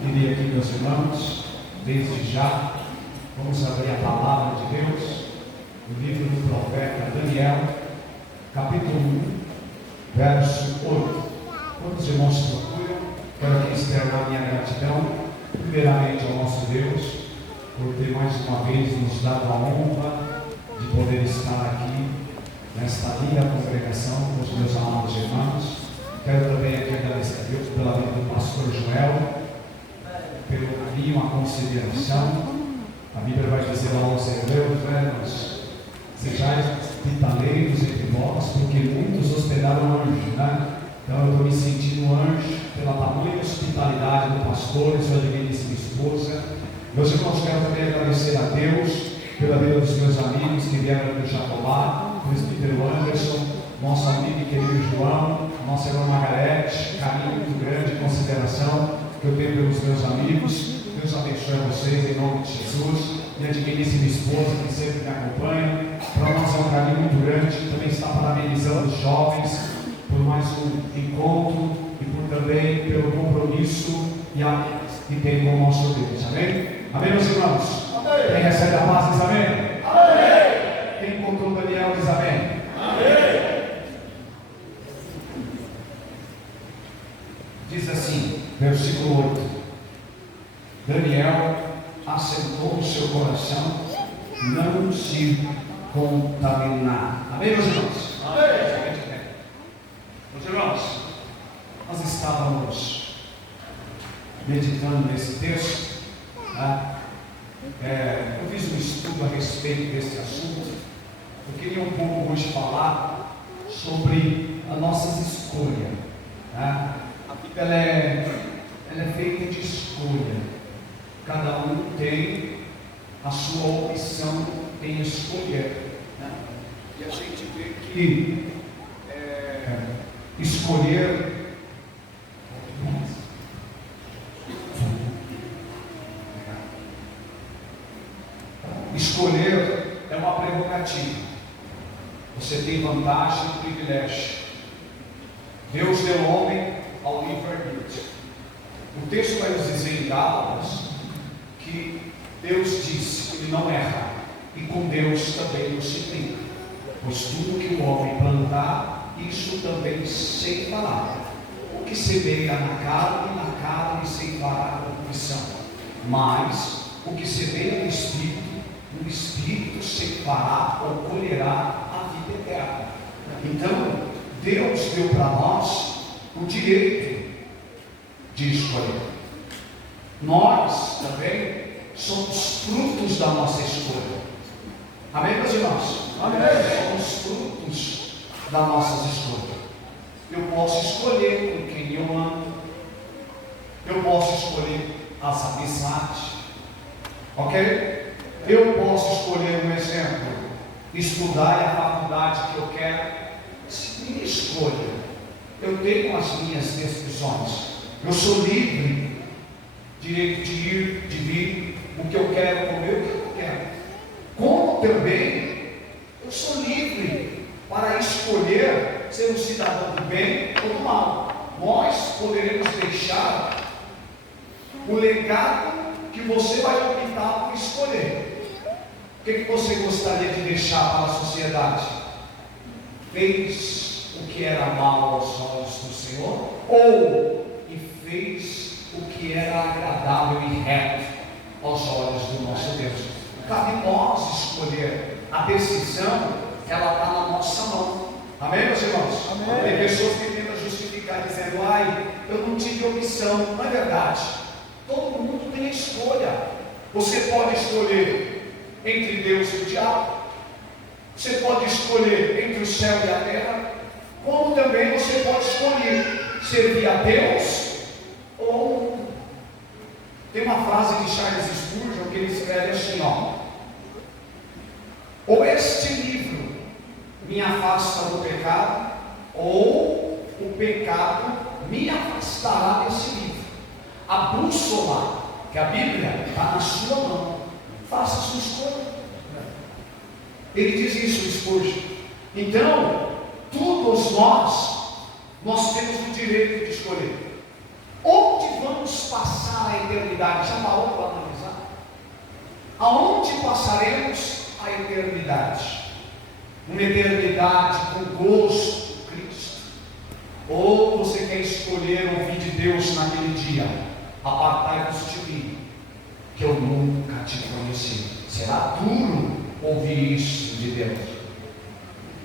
Queria aqui, meus irmãos, desde já, vamos abrir a palavra de Deus, no livro do profeta Daniel, capítulo 1, verso 8. Quando os irmãos procuram, quero aqui externar a minha gratidão, primeiramente ao nosso Deus, por ter mais uma vez nos dado a honra de poder estar aqui, nesta linda congregação, com os meus amados irmãos. Quero também aqui agradecer a Deus pela vida do pastor Joel, pelo carinho, a consideração. A Bíblia vai dizer aos Hebreus, sejais hospitaleiros entre vós, porque muitos hospedaram anjos, né? Então eu estou me sentindo anjo pela tamanha hospitalidade do pastor e sua digníssima esposa. Meus irmãos, quero também agradecer a Deus pela vida dos meus amigos que vieram do Jacobá, o presbítero Anderson, nosso amigo e querido João, nossa irmã Margarete. Carinho muito grande, consideração que eu tenho pelos meus amigos. Deus abençoe a vocês em nome de Jesus. Minha digníssima esposa que sempre me acompanha. Para nós é um carinho muito grande. Também está parabenizando os jovens por mais um encontro e por também pelo compromisso e a que tem com o nosso Deus. Amém? Amém, meus irmãos? Amém. Quem recebe a paz diz amém? Amém. Quem encontrou Daniel diz amém? Amém. Diz assim, versículo 8: Daniel assentou no seu coração não se contaminar. Amém, meus irmãos? Amém. Meus irmãos, nós estávamos meditando nesse texto, tá? Eu fiz um estudo a respeito desse assunto. Eu queria um pouco hoje falar sobre as nossas escolhas, tá? A vida ela é feita de escolha. Cada um tem a sua opção em escolher, né? E a gente vê que escolher é uma prerrogativa. Você tem vantagem e privilégio. Deus deu ao homem ao livre-arbítrio. O texto vai nos dizer em Gálatas que Deus disse que ele não erra, e com Deus também não se brinca, pois tudo que o homem plantar, isso também ceifará. O que semeia na carne ceifará a corrupção, mas o que semeia no Espírito ceifará ou colherá a vida eterna. Então, Deus deu para nós o direito de escolher. Nós também somos frutos da nossa escolha. Amém, meus irmãos? Amém. Somos frutos das nossas escolhas. Eu posso escolher com quem eu amo. Eu posso escolher as amizades. Ok? Eu posso escolher um exemplo, estudar a faculdade que eu quero. Minha escolha. Eu tenho as minhas decisões. Eu sou livre, direito de ir, de vir, o que eu quero comer, o que eu quero. Como também eu sou livre para escolher ser um cidadão do bem ou do mal. Nós poderemos deixar o legado que você vai optar por escolher. O que você gostaria de deixar para a sociedade? Fez o que era mal aos olhos do Senhor, ou fez o que era agradável e reto aos olhos do nosso Deus? Cabe nós escolher. A decisão, ela está na nossa mão. Amém, meus irmãos? Amém. Tem pessoas que tentam justificar dizendo: eu não tive opção. Não é verdade. Todo mundo tem escolha. Você pode escolher entre Deus e o diabo. Você pode escolher entre o céu e a terra. Como também você pode escolher servir a Deus ou ao mundo. Tem uma frase de Charles Spurgeon que ele escreve assim: ou este livro me afasta do pecado, ou o pecado me afastará desse livro. A bússola, que a Bíblia está na sua mão. Faça a sua escolha. Ele diz isso, Spurgeon. Então, todos nós temos o direito de escolher onde vamos vamos passar a eternidade? Já parou para analisar? Aonde passaremos a eternidade? Uma eternidade com gosto por Cristo? Ou você quer escolher ouvir de Deus naquele dia? Apartai-vos de mim, que eu nunca te conheci. Será duro ouvir isso de Deus.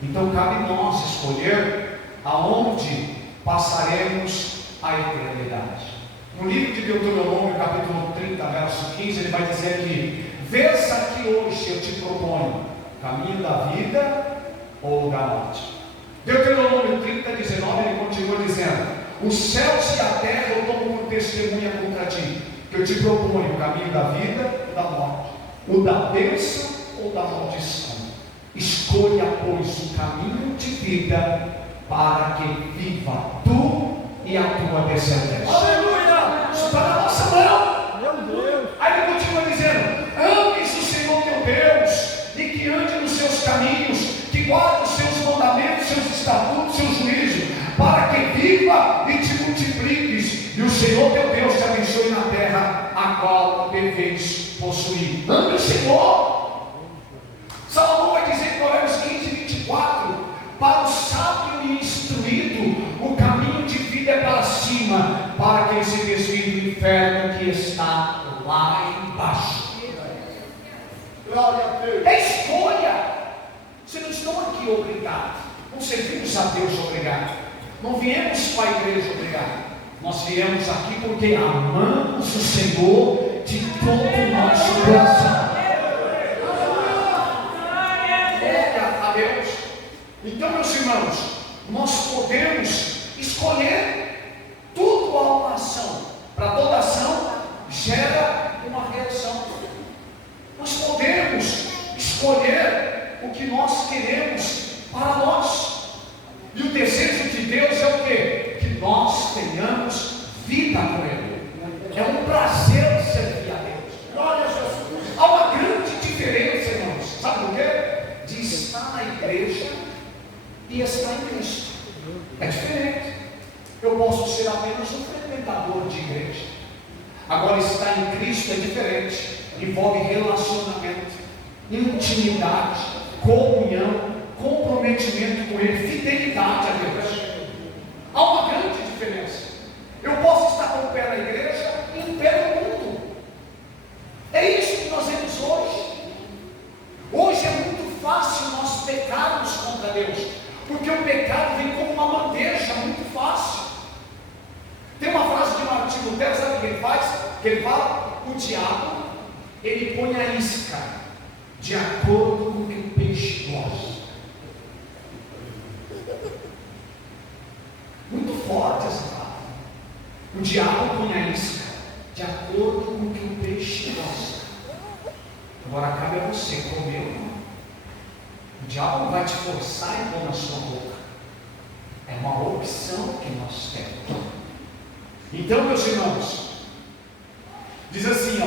Então cabe nós escolher aonde passaremos a eternidade. No livro de Deuteronômio, capítulo 30, verso 15, ele vai dizer que: vês aqui hoje eu te proponho caminho da vida ou da morte. Deuteronômio 30, 19, ele continua dizendo: os céus e a terra eu tomo por testemunha contra ti, que eu te proponho o caminho da vida ou da morte, o da bênção ou da maldição. Escolha, pois, o caminho de vida, para que viva tu e a tua descendência. Aleluia! Isso está na nossa mão. Meu Deus! Aí ele continua dizendo: ames o Senhor teu Deus, e que ande nos seus caminhos, que guarde os seus mandamentos, seus estatutos, seus juízos, para que viva e te multipliques, e o Senhor teu Deus te abençoe na terra a qual deveis possuir. Ame o Senhor. Salomão vai dizer em Provérbios 15, 24: para o sábio e instruído, o caminho de vida é para cima, para que ele se desvie do inferno que está lá embaixo. Glória a Deus. É escolha. Vocês não estão aqui obrigados, não servimos a Deus obrigado, não viemos para a igreja obrigado. Nós viemos aqui porque amamos o Senhor de todo o nosso coração. Glória a Deus. Então, meus irmãos, nós podemos escolher tudo a uma ação. Para toda ação gera uma reação. Nós podemos escolher o que nós queremos para nós. E o desejo de Deus é o quê? Que nós tenhamos vida com Ele. É um prazer servir a Deus. Glória a Jesus. Há uma grande diferença, irmãos. Sabe o quê? De estar na igreja e estar em Cristo. É diferente. Eu posso ser apenas um frequentador de igreja. Agora, estar em Cristo é diferente. Envolve relacionamento, intimidade, comunhão, comprometimento com Ele, fidelidade a Deus. Há uma grande diferença. Eu posso estar com o pé na igreja e em pé no mundo. É isso que nós vemos hoje. Hoje é muito fácil nós pecarmos contra Deus, porque o pecado vem como uma bandeja muito fácil. Tem uma frase de Martim Lutero, sabe o que ele faz? Que ele fala: o diabo, ele põe a isca de acordo com o que o peixe gosta. Muito forte essa palavra. O diabo põe a isca de acordo com o que o peixe gosta. Agora cabe a você comer ou não. O diabo não vai te forçar a pôr na sua boca. É uma opção que nós temos. Então, meus irmãos, diz assim,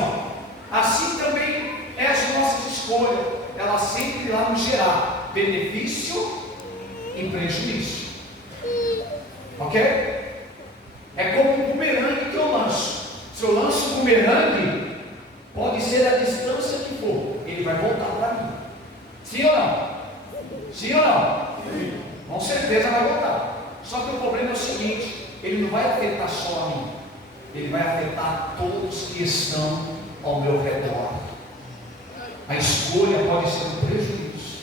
assim também é as nossas escolhas, elas sempre lá nos gerar benefício e prejuízo. Ok? É como um bumerangue que eu lanço. Se eu lanço um bumerangue, pode ser a distância que for, ele vai voltar para mim. Sim ou não? Sim ou não? Sim. Com certeza vai voltar. Só que o problema é o seguinte: ele não vai afetar só a mim, ele vai afetar todos que estão ao meu redor. A escolha pode ser um prejuízo,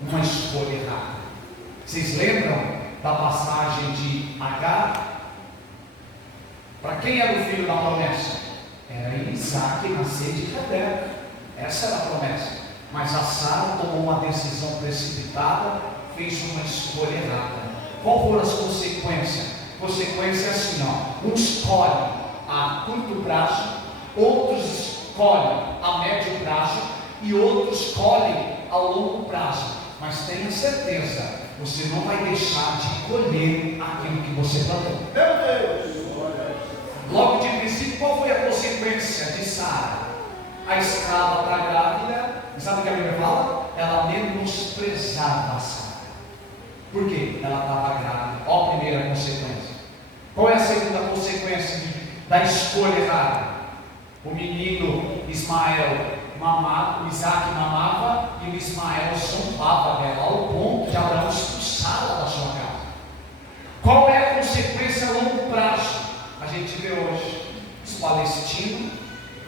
uma escolha errada. Vocês lembram da passagem de Agar? Para quem era o filho da promessa? Era Isaac, nascer de Rebeca. Essa era a promessa. Mas a Sara tomou uma decisão precipitada, fez uma escolha errada. Qual foram as consequências? Consequência é assim, um escolhe a curto prazo, outros escolhem a médio prazo e outros escolhem a longo prazo. Mas tenha certeza, você não vai deixar de colher aquilo que você plantou. Meu Deus! Logo de princípio, qual foi a consequência de Sara? A escrava está grávida, sabe o que a Bíblia fala? Ela menosprezava a Sara. Por quê? Ela estava grávida. Olha a primeira consequência. Qual é a segunda consequência da escolha errada. O menino Ismael mamava, o Isaac mamava e o Ismael zombava dela, ao ponto de Abraão expulsá-la da sua casa. Qual é a consequência a longo prazo? A gente vê hoje os palestinos,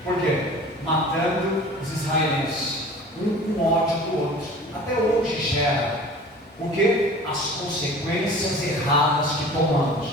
por quê? Matando os israelenses, um com ódio do outro. Até hoje gera o que? As consequências erradas que tomamos.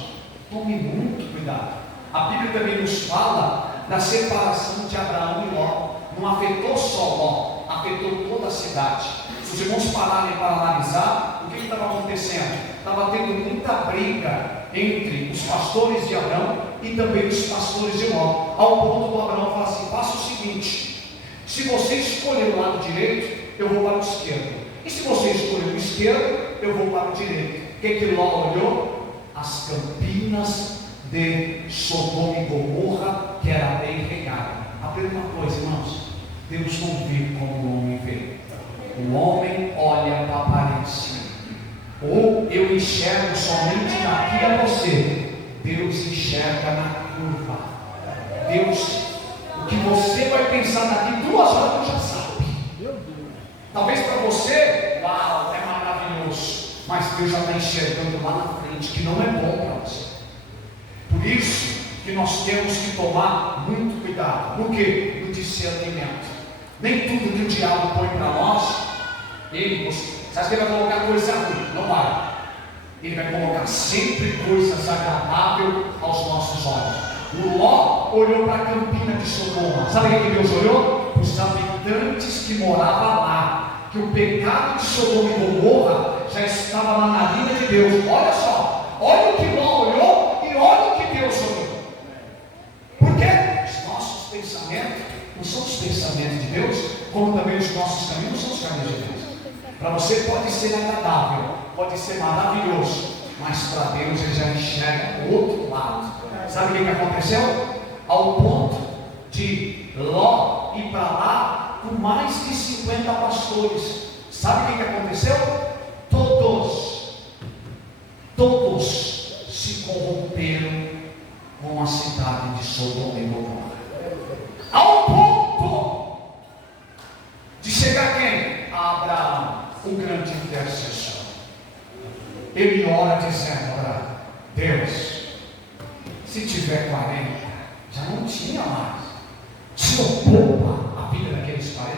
Tome muito cuidado. A Bíblia também nos fala da separação de Abraão e Ló. Não afetou só Ló, afetou toda a cidade. Se os irmãos pararem para analisar, o que estava acontecendo? Estava tendo muita briga entre os pastores de Abraão e também os pastores de Ló, ao ponto do Abraão falar assim: faça o seguinte, se você escolher o lado direito, eu vou para o esquerdo, e se você escolher o esquerdo, eu vou para o direito. O que Ló olhou? As campinas de Sodoma e Gomorra, que era bem regada. Aprenda uma coisa, irmãos: Deus não vê como o homem vê. O homem olha para a aparência. Ou eu enxergo somente daqui a você, Deus enxerga na curva. Deus, o que você vai pensar daqui 2 horas, Deus já sabe. Talvez para você, uau, é maravilhoso, mas Deus já está enxergando lá na frente, que não é bom para você. Por isso que nós temos que tomar muito cuidado. No que? No discernimento. Nem tudo que o diabo põe para nós, você acha que ele vai colocar coisa ruim? Não vai. Ele vai colocar sempre coisas agradáveis aos nossos olhos. O Ló olhou para a campina de Sodoma. Sabe o que Deus olhou? Os habitantes que moravam lá. Que o pecado de Sodoma e Gomorra já estava na narina de Deus. Olha só, olha o que Ló olhou e olha o que Deus olhou. Porque os nossos pensamentos não são os pensamentos de Deus, como também os nossos caminhos não são os caminhos de Deus. Para você pode ser agradável, pode ser maravilhoso, mas para Deus ele já enxerga o outro lado. Sabe o que aconteceu? Ao ponto de Ló ir para lá com mais de 50 pastores. Sabe o que aconteceu? Todos se corromperam com a cidade de Sodoma e Gomorra. Ao ponto de chegar quem? Abraão, o grande intercessor. Ele ora dizendo: Abraão, Deus, se tiver 40, já não tinha mais. O Senhor poupa a vida daqueles 40.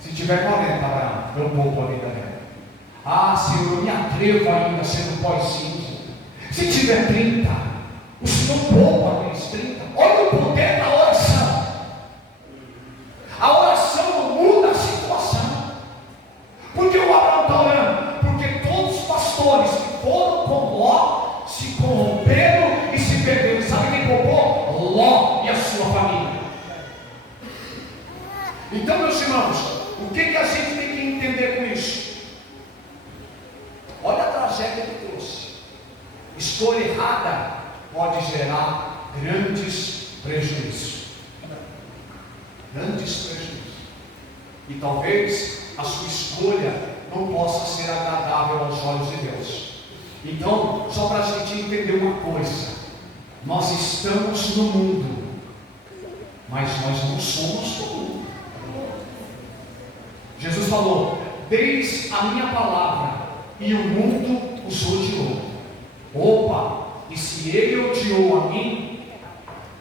Se tiver 40, Abraão, eu poupo a vida dela. Ah, Senhor, eu me atrevo ainda sendo pós-cinza. Se tiver 30, o Senhor poupa aqueles 30. Olha o poder da oração. A oração não muda a situação. Porque o Abraão está orando? Porque todos os pastores que foram com Ló se corromperam e se perderam. Sabe quem poupou? Ló e a sua família. Então, meus irmãos, o que a gente tem que entender com isso? Olha a tragédia que trouxe. Escolha errada pode gerar grandes prejuízos. Grandes prejuízos. E talvez a sua escolha não possa ser agradável aos olhos de Deus. Então, só para a gente entender uma coisa: nós estamos no mundo, mas nós não somos do mundo. Jesus falou: "Deis a minha palavra, e o mundo os odiou." Opa! E se ele odiou a mim,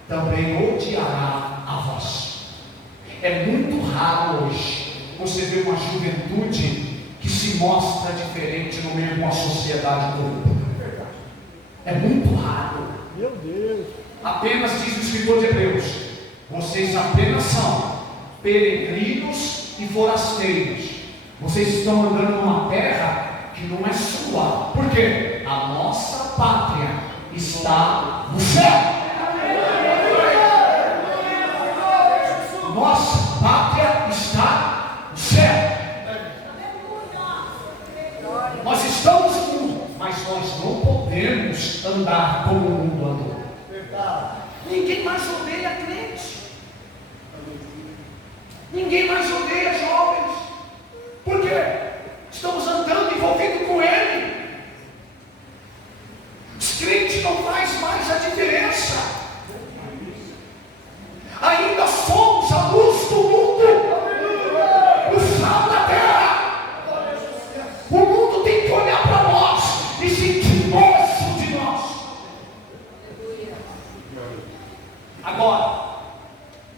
também odiará a vós. É muito raro hoje você ver uma juventude que se mostra diferente no meio de uma sociedade corrupta. É muito raro. Meu Deus. Apenas diz o escritor de Hebreus: vocês apenas são peregrinos e forasteiros. Vocês estão andando numa terra que não é sua. Por quê? A nossa pátria está no céu. Nossa pátria está no céu. Nós estamos no mundo, mas nós não podemos andar como o mundo andou. Ninguém mais odeia crente. Ninguém mais odeia jovens. Por quê? Estamos andando envolvidos com ele. Os crentes não faz mais a diferença.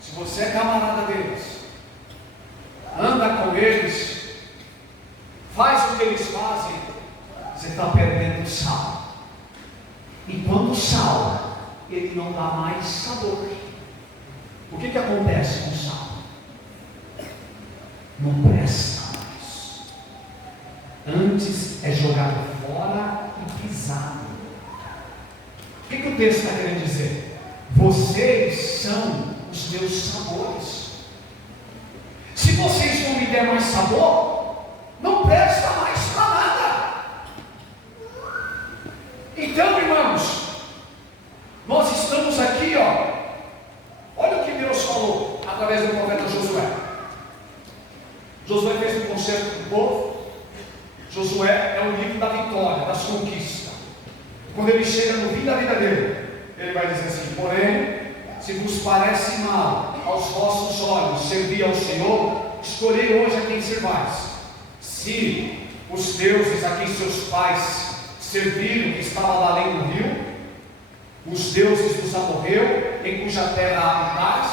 Se você é camarada deles, anda com eles, faz o que eles fazem, você está perdendo o sal. E quando o sal, ele não dá mais sabor, o que acontece com o sal? Não presta mais. Antes é jogado fora e pisado. O que o texto está querendo dizer? Vocês são os meus sabores. Se vocês não me der mais sabor, não presta mais para nada. Então, irmãos, nós estamos aqui, olha o que Deus falou através do profeta Josué. Josué fez um concerto com o povo. Josué é o livro da vitória, das conquistas. Quando ele chega no fim da vida dele, ele vai dizer assim: porém, se vos parece mal aos vossos olhos servir ao Senhor, escolhei hoje a quem servais. Se os deuses a quem seus pais serviram, que estavam lá além do rio, os deuses dos amorreus, em cuja terra habitais,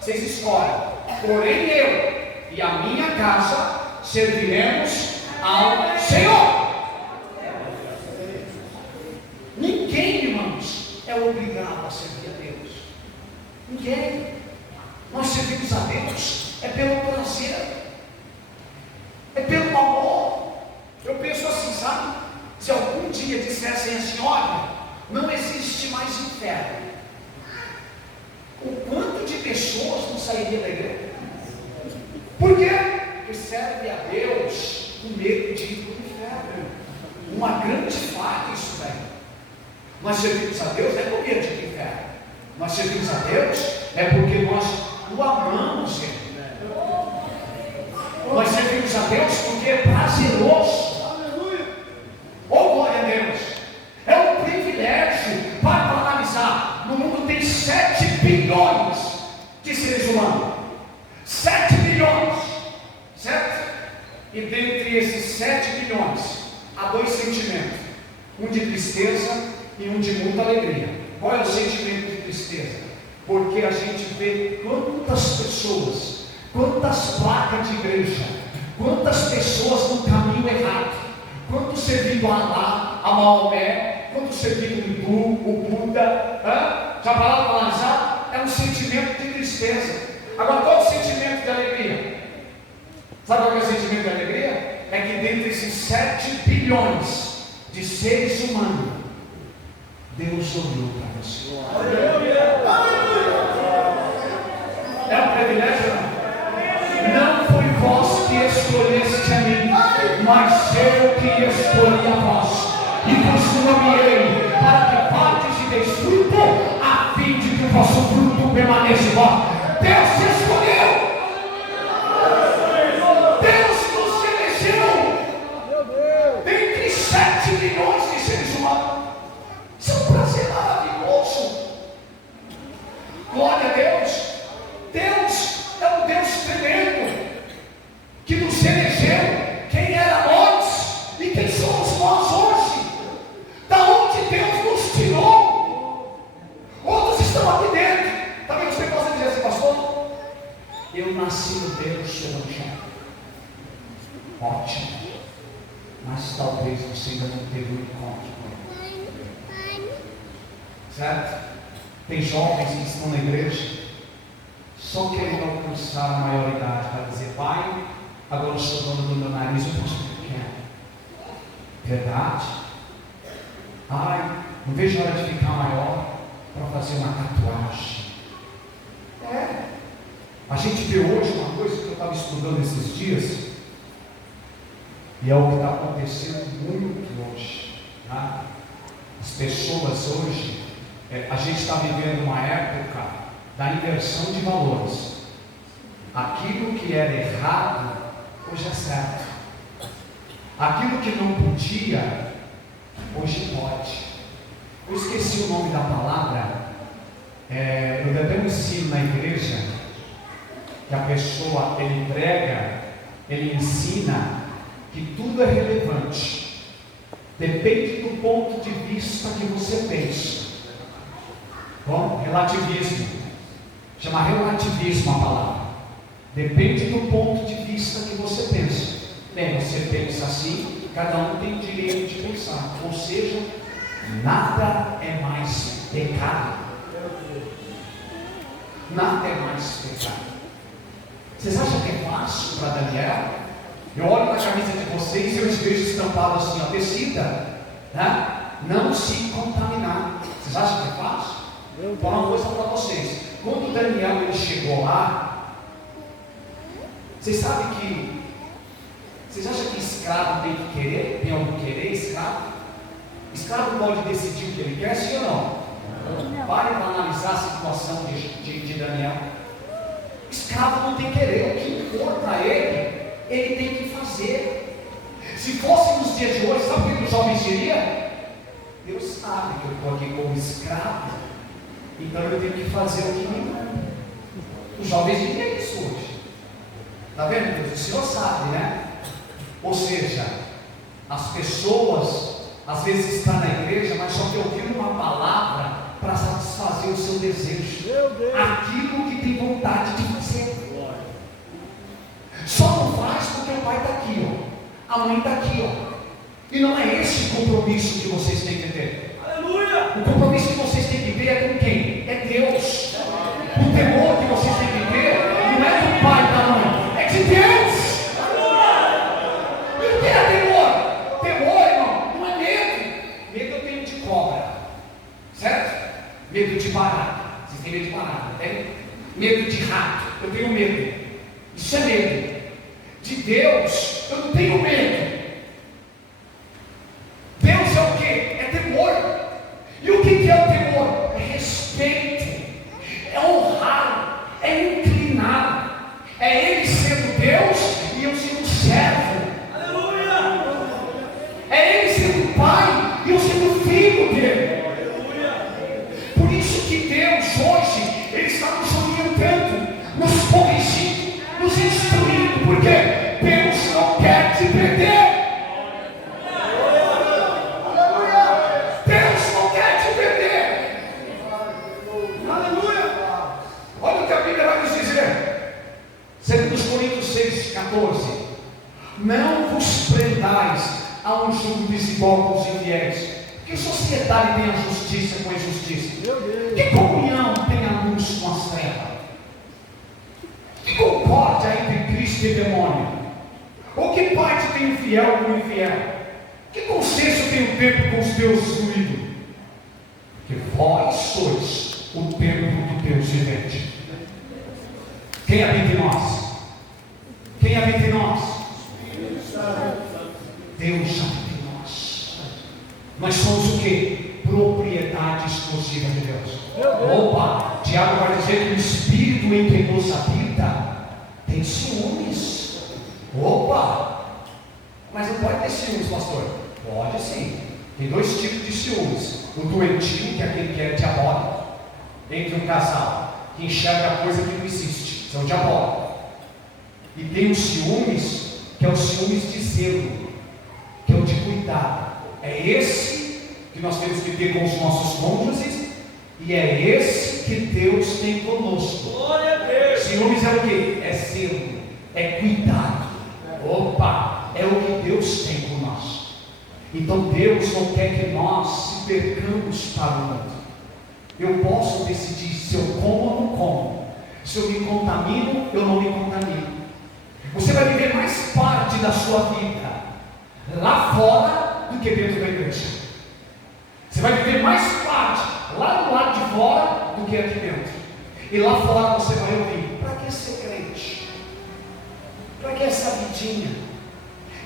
vocês escolhem. Porém eu e a minha casa serviremos ao Senhor. Ninguém, irmãos, é obrigado a servir a Deus. Ninguém. Nós servimos a Deus é pelo prazer, é pelo amor. Eu penso assim, sabe? Se algum dia dissessem assim: olha, não existe mais inferno, o quanto de pessoas não sairia da igreja? Por quê? Porque serve a Deus com medo de ir para o inferno. Uma grande falha isso daí. Nós servimos a Deus não é com medo de ir para o inferno. Nós servimos a Deus é porque nós o amamos Ele. Nós servimos a Deus porque é prazeroso. Oh, glória a Deus! É um privilégio. Para analisar, no mundo tem 7 bilhões de seres humanos. 7 bilhões, certo? E dentre esses 7 bilhões, há 2 sentimentos: um de tristeza e um de muita alegria. Qual é o sentimento de tristeza? Porque a gente vê quantas pessoas, quantas placas de igreja, quantas pessoas no caminho errado, quantos servindo a Alá, a Maomé, quantos servindo o Hindu, o Buda. Já pararam para analisar? É um sentimento de tristeza. Agora, qual é o sentimento de alegria? Sabe qual é o sentimento de alegria? É que dentre esses 7 bilhões de seres humanos, Deus olhou para você. É um privilégio? Não foi vós que escolheste a mim, mas eu que escolhi a vós, e vos nomeei para que partes e deis fruto, a fim de que o vosso fruto permaneça em vós. Deus te escolheu. Deus nos elegeu. Dentre 7 milhões de seres humanos. Isso é um prazer maravilhoso. Glória a Deus. Deus é um Deus tremendo, que nos elegeu. Quem era nós e quem somos nós hoje? Da onde Deus nos tirou? Outros estão aqui dentro. Talvez você possa dizer assim: pastor, eu nasci no Deus evangélico. Ótimo. Mas talvez você ainda não teve um encontro com Ele. Certo? Tem jovens que estão na igreja só querendo alcançar a maioridade para dizer: pai, agora eu sou dono do meu nariz, eu faço o que eu quero. Verdade? Ai, não vejo a hora de ficar maior para fazer uma tatuagem. A gente vê hoje uma coisa que eu estava estudando esses dias, e é o que está acontecendo muito hoje. Tá? As pessoas hoje, a gente está vivendo uma época da inversão de valores. Aquilo que era errado, hoje é certo. Aquilo que não podia, hoje pode. Eu esqueci o nome da palavra. Eu até ensino na igreja que a pessoa, ele prega, ele ensina que tudo é relevante. Depende do ponto de vista que você pensa. Bom, relativismo. Chama relativismo a palavra. Depende do ponto de vista que você pensa. Bem, você pensa assim, cada um tem o direito de pensar. Ou seja, nada é mais pecado. Nada é mais pecado. Vocês acham que é fácil para Daniel? Eu olho na camisa de vocês e eu vejo estampado assim, a tecida, né? Não se contaminar. Vocês acham que é fácil? Vou falar uma coisa para vocês. Quando Daniel ele chegou lá, vocês sabem que, vocês acham que escravo tem que querer? Tem algum querer escravo? Escravo pode decidir o que ele quer, sim ou não? Pare para analisar a situação de Daniel. Escravo não tem querer. O que for para ele tem que fazer. Se fosse nos dias de hoje, sabe o que os jovens diriam? Deus sabe que eu estou aqui como escravo, então eu tenho que fazer o que me manda. Os jovens diriam isso hoje. Está vendo, Deus? O Senhor sabe, né? Ou seja, as pessoas às vezes estão na igreja, mas só que ouviram uma palavra para satisfazer o seu desejo, aquilo que tem vontade de fazer. Só não faz porque o pai está aqui, ó. A mãe está aqui, ó. E não é esse o compromisso que vocês têm que ter. Aleluia! O compromisso que vocês têm que ter é com quem? É Deus. O temor que vocês têm que ter não é do pai e da mãe, é de Deus. E o que é temor? Temor, irmão, não é medo. Medo eu tenho de cobra, certo? Medo de barata. Vocês têm medo de barata, não tem? Medo de rato, eu tenho medo. Isso é medo. De Deus, eu não tenho medo. Deus é o que? É temor. E o que é o temor? É respeito, é honrar, é inclinar. É Ele sendo Deus e eu sendo servo. Aleluia! É Ele sendo Pai e eu sendo filho dele. Aleluia! Por isso que Deus hoje, Ele está nos orientando, nos corrigindo, nos instruindo. Por quê? Deus não quer te perder. Segundo Coríntios 6,14: não vos prendais a um jugo desigual com os infiéis. Que sociedade tem a justiça com a injustiça? Que comunhão tem a luz com as trevas? Que concórdia entre Cristo e demônio? Ou que parte tem o fiel com o infiel? Que consenso tem o templo com os deuses do ídolo? Porque vós sois o templo do Deus vivente. Quem habita em nós? Quem habita em nós? Deus habita em nós. Nós somos o que? Propriedade exclusiva de Deus. Opa! Tiago vai dizer que o Espírito em que nos habita tem ciúmes. Opa! Mas não pode ter ciúmes, pastor? Pode sim. Tem dois tipos de ciúmes: o doentio, que é aquele que é diabólico, entre um casal que enxerga a coisa que não existe. Isso é o diabólico. E tem os ciúmes, que é o ciúmes de zelo, que é o de cuidado. É esse que nós temos que ter com os nossos cônjuges, e é esse que Deus tem conosco. Glória a Deus. Ciúmes é o que? É zelo, é cuidado. Opa, é o que Deus tem por nós. Então Deus não quer que nós se percamos para o mundo. Eu posso decidir se eu como ou não como. Se eu me contamino, eu não me contamino. Você vai viver mais parte da sua vida lá fora do que dentro da igreja. Você vai viver mais parte lá do lado de fora do que aqui dentro. E lá fora você vai ouvir: para que ser crente? Para que essa vidinha?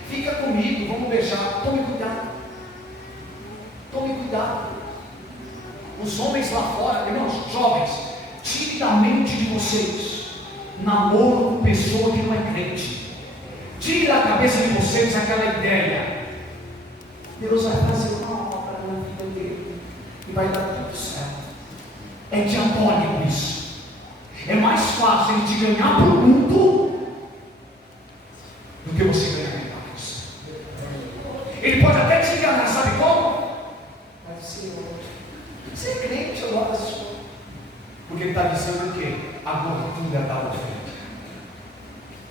Fica comigo, vamos beijar. Tome cuidado. Tome cuidado. Os homens lá fora, irmãos, jovens, tire da mente de vocês namoro com pessoa que não é crente. Tire da cabeça de vocês aquela ideia: Deus vai fazer uma obra na vida dele e vai dar tudo certo. É diabólico isso. É mais fácil ele te ganhar para o mundo do que você ganhar em paz. Ele pode até te enganar, sabe como? Mas Senhor, você é crente, eu gosto. Porque ele está dizendo o quê? a gordura da oferta.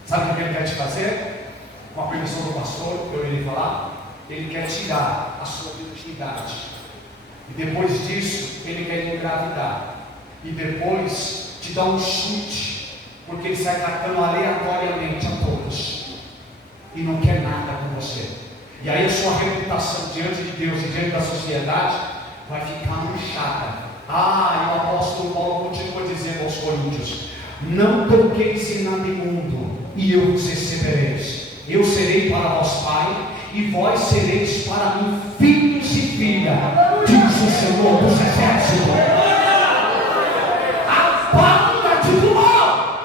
Sabe o que ele quer te fazer? Com a permissão do pastor, eu irei falar. Ele quer tirar a sua virgindade. E depois disso, ele quer engravidar. E depois te dar um chute, porque ele sai tratando aleatoriamente a todos. E não quer nada com você. E aí a sua reputação diante de Deus e diante da sociedade vai ficar manchada. E o apóstolo Paulo continua dizendo aos coríntios: não toqueis em nada imundo, e eu vos recebereis. Eu serei para vós pai, e vós sereis para mim filhos e filha, diz o Senhor dos exércitos. Aparta-te do mal!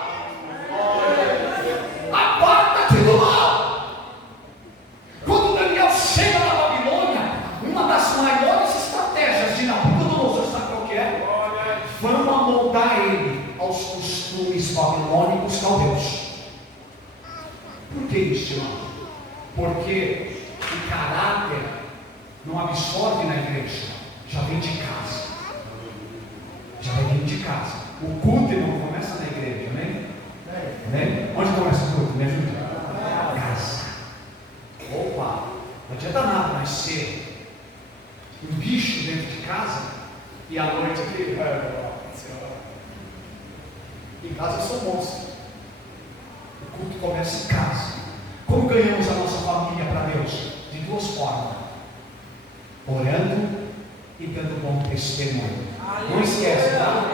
Aparta-te do mal! Quando Daniel chega na Babilônia, uma das maiores estratégias de Nabucodonosor, sabe qual que é? Vamos amoldar ele aos costumes babilônicos caldeus. Por que isso, irmão? Porque o caráter não absorve na igreja, já vem de casa. Já vem de casa. O culto não começa na igreja, né? Onde começa o culto? Me ajuda. Casa. Opa, não adianta nada mais ser um bicho dentro de casa e à noite aqui. Em casa eu sou monstro. O culto começa em casa. Como ganhamos a nossa família para Deus? De duas formas: orando e dando bom testemunho. Não esquece, tá?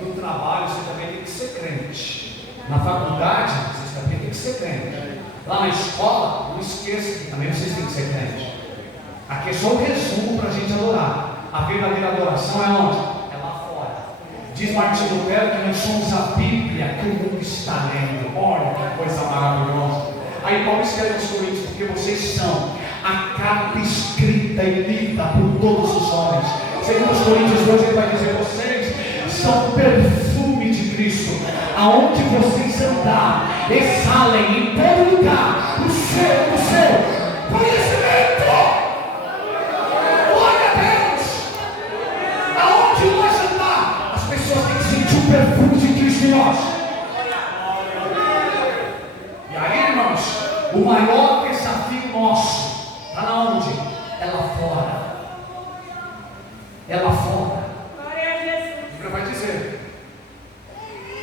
No trabalho você também tem que ser crente. Na faculdade vocês também tem que ser crente. Lá na escola, não esqueça que também vocês têm que ser crente. Aqui é só um resumo para a gente adorar. A verdadeira adoração é onde? É lá fora. Diz Martinho Lutero que nós somos a Bíblia que o mundo está lendo. Olha que coisa maravilhosa. Aí Paulo escreve aos Coríntios: porque vocês são a carta escrita e lida por todos os homens. Segundo os Coríntios 2, ele vai dizer: vocês são perfume de Cristo. Aonde vocês andar, exalem em todo lugar o seu conhecimento. Glória a Deus. Aonde nós andar, as pessoas têm que sentir o perfume de Cristo em nós. E aí, irmãos, o maior desafio nosso está na onde? É lá fora. É lá fora. A Bíblia vai dizer: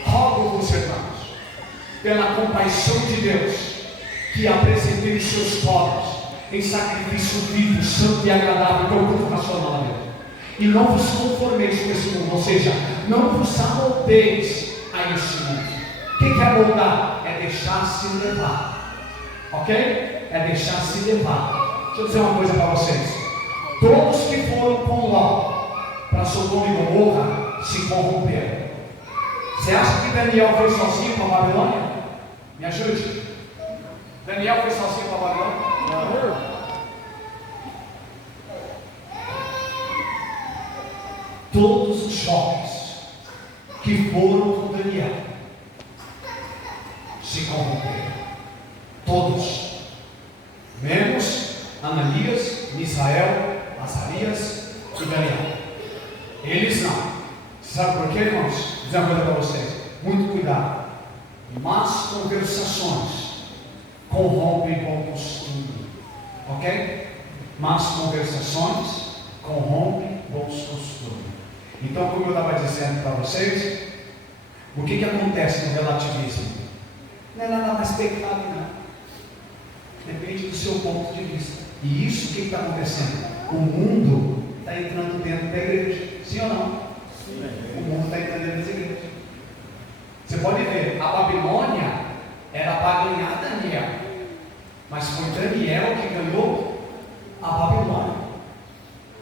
rogo-vos, irmãos, pela compaixão de Deus, que apresenteis seus corpos em sacrifício vivo, santo e agradável, que é o culto racional a Deus. E não vos conformeis com esse mundo, ou seja, não vos amoldeis a este mundo. O que é amoldar? É deixar-se levar. Ok? É deixar-se levar. Deixa eu dizer uma coisa para vocês: todos que foram com Ló para Sodoma e Gomorra se corromperam. Você acha que Daniel foi sozinho para a Babilônia? Me ajude. Daniel foi sozinho para a Babilônia? Não. Todos os jovens que foram com Daniel se corromperam. Todos. Menos Ananias, Misael, Azarias e Daniel. Eles não. Sabe por quê, irmãos? Vou dizer uma coisa para vocês: muito cuidado. Más conversações corrompem bom costume. Ok? Más conversações corrompem bons costumes. Então, como eu estava dizendo para vocês, o que acontece no relativismo? Não é nada mais pecado, não. Depende do seu ponto de vista. E isso, o que está acontecendo? O mundo está entrando dentro da igreja. Sim ou não? Sim. O mundo está entrando dentro das igrejas. Você pode ver, a Babilônia era para ganhar Daniel, mas foi Daniel que ganhou a Babilônia.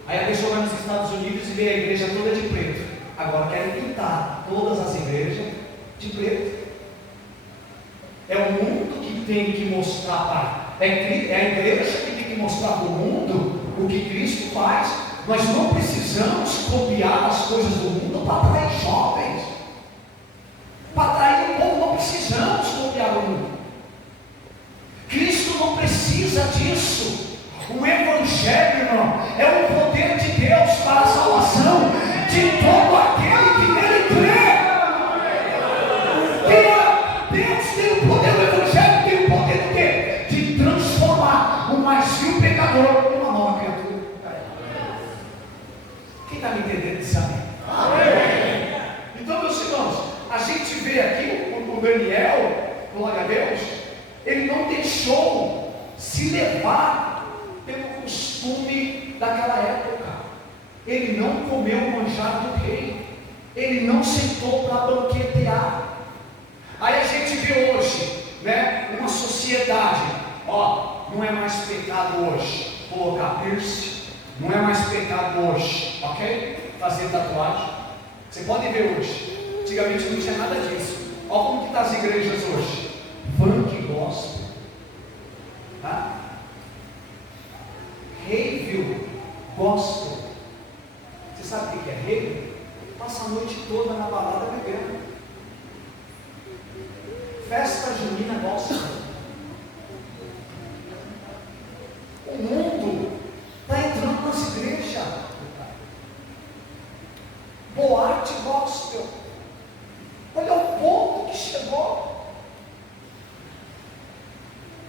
Aí a pessoa vai nos Estados Unidos e vê a igreja toda de preto. Agora querem pintar todas as igrejas de preto. É o mundo que tem que mostrar para. É a igreja que tem que mostrar para o mundo o que Cristo faz. Nós não precisamos copiar as coisas do mundo para atrair jovens. Para atrair o povo, não precisamos copiar o mundo. Cristo não precisa disso. O Evangelho, irmão, é o poder de Deus para a salvação de todo aquele que nele crê. Deus tem o poder, o Evangelho tem o poder do quê? De transformar o mais vil pecador numa nova criatura. Quem está me entendendo disso? Amém? Então, meus irmãos, a gente vê aqui o Daniel, glória a Deus, ele não deixou se levar pelo costume daquela época. Ele não comeu o manjar do rei. Ele não sentou para banquetear. Aí a gente vê hoje, né, uma sociedade, não é mais pecado hoje colocar piercing, não é mais pecado hoje, ok? Fazer tatuagem. Você pode ver hoje, antigamente não tinha nada disso. Olha como que está as igrejas hoje, funk gospel, tá? Rave gospel. Você sabe o que é rave? Passa a noite toda na balada bebendo. Festa junina gospel. O mundo está entrando nas igrejas. Boate gospel. Olha o ponto que chegou.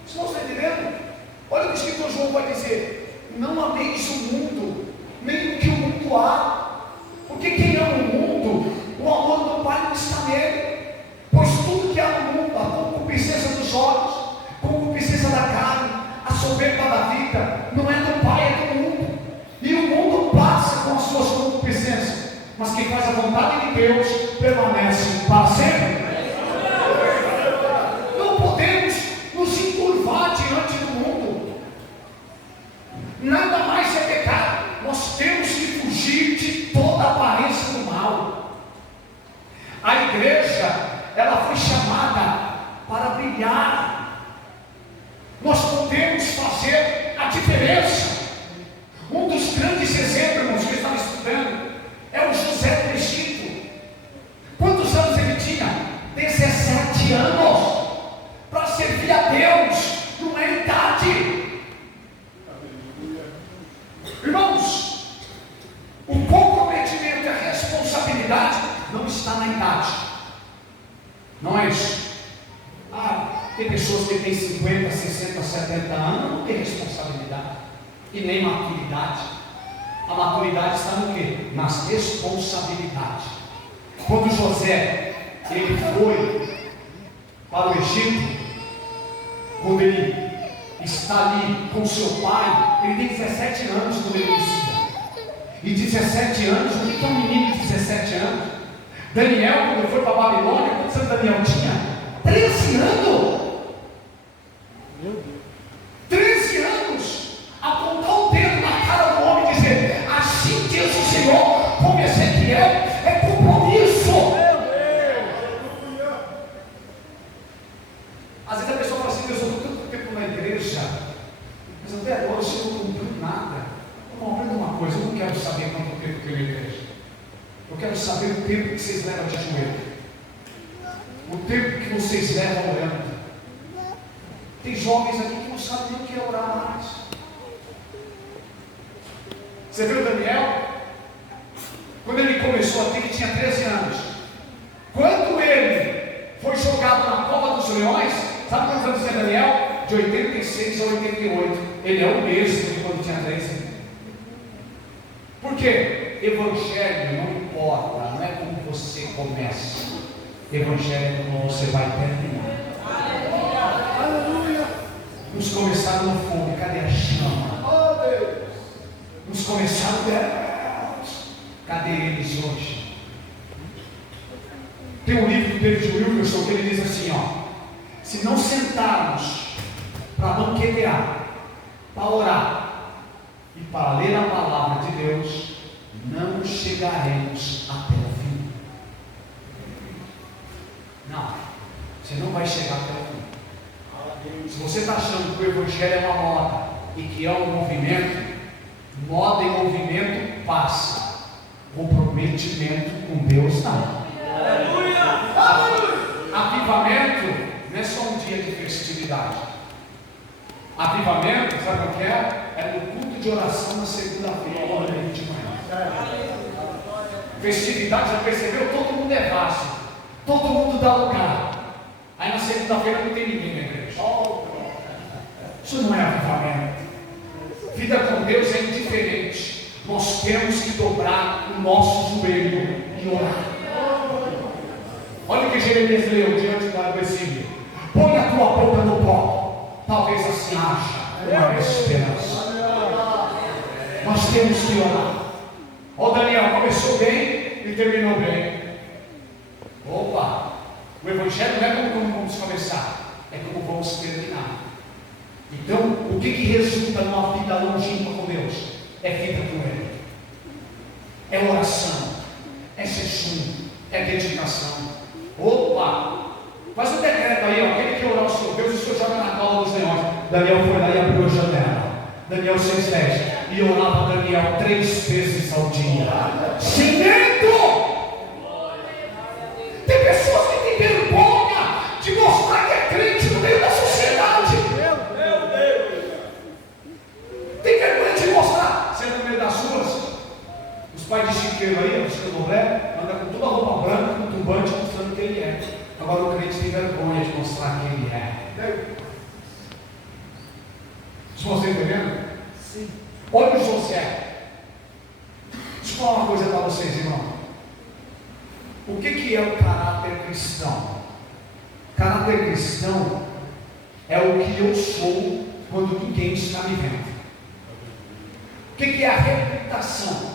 Vocês não estão entendendo? Olha o que o escritor João vai dizer: não ameis o mundo, nem o que o mundo há. Porque quem ama o mundo, o amor do Pai não está nele. Pois tudo que há no mundo, a concupiscência dos olhos, a concupiscência da carne, a soberba da vida, não é do Pai, é do mundo. E o mundo passa com as suas concupiscências, mas quem faz a vontade de Deus permanece para sempre. Não podemos nos encurvar diante do mundo. Nada mais é pecado. Nós temos que fugir de toda a aparência do mal. A igreja, ela foi chamada para brilhar. Nós podemos fazer a diferença. Um dos grandes exemplos, irmãos, que eu estava estudando, é o José do Egito. Quantos anos ele tinha? 17 anos. Para servir a Deus, não é idade. Irmãos, o comprometimento e a responsabilidade não está na idade. Não é isso. Tem pessoas que têm 50, 60, 70 anos, não tem responsabilidade e nem maturidade. A maturidade está no quê? Nas responsabilidades. Quando José ele foi para o Egito, quando ele está ali com seu pai, ele tem 17 anos quando ele inicia. E 17 anos, o que é um menino de 17 anos? Daniel, quando foi para a Babilônia, quantos anos Daniel tinha? 13 anos. 13 anos. Apontar o dedo na cara do homem e dizer: assim diz o Senhor, como Ezequiel, é compromisso. Às vezes a pessoa fala assim: Deus, eu estou tanto tempo na igreja, mas até agora o Senhor não cumpriu nada. Não, aprenda uma coisa: eu não quero saber quanto tempo que eu na igreja. Eu quero saber o tempo que vocês levam de joelho, o tempo que vocês levam orando. Tem jovens aqui que não sabem nem o que é orar mais. Você viu Daniel? Quando ele começou aqui, ele tinha 13 anos. Quando ele foi jogado na cova dos leões, sabe quantos anos tinha Daniel? De 86 a 88. Ele é o mesmo de quando tinha 13. Por quê? Evangelho não importa, não é como você começa. Evangelho é como você vai terminar. Aleluia! Uns começaram no fogo, cadê a chama? Oh, Deus! Uns começaram Deus, cadê eles hoje? Tem um livro do David Wilkerson que ele diz assim: se não sentarmos para banquetear, para orar e para ler a palavra de Deus, não chegaremos até o fim. Não, você não vai chegar até o fim. Se você está achando que o Evangelho é uma moda e que é um movimento, moda e movimento passa, comprometimento com Deus não. Aleluia! Avivamento não é só um dia de festividade. Avivamento, sabe o que é? É no culto de oração na segunda-feira de manhã. Festividade, já percebeu? Todo mundo é vaso, todo mundo dá lugar. Aí na segunda-feira não tem ninguém na igreja. Isso não é avivamento. Vida com Deus é indiferente. Nós temos que dobrar o nosso joelho e orar. Olha o que Jeremias leu diante do versículo: põe a tua boca no pó, talvez assim haja uma esperança. Nós temos que orar. Ó, Daniel, começou bem e terminou bem. Opa, o evangelho não é como vamos começar, é como vamos terminar. Então, o que resulta numa vida longínqua com Deus? É vida com Ele, é oração, é jejum, é dedicação. Opa, faz um decreto aí, ó. Aquele que orar ao seu Deus, o Senhor joga na cola dos leões. Daniel foi lá e abriu a janela. Daniel 6,10. E orava Daniel 3 vezes ao dia, sem medo. Tem pessoas que têm vergonha de mostrar que é crente no meio da sociedade. Meu Deus! Tem vergonha de mostrar. Você no meio das ruas, os pais de chiqueiro aí, os candomblé, anda com toda a roupa branca, com turbante, mostrando quem ele é. Agora o crente tem vergonha de mostrar quem ele é. Vocês estão entendendo? Sim. Olha o José. Deixa eu falar uma coisa para vocês, irmão. O que é o caráter cristão? Caráter cristão é o que eu sou quando ninguém está me vendo. O que é a reputação?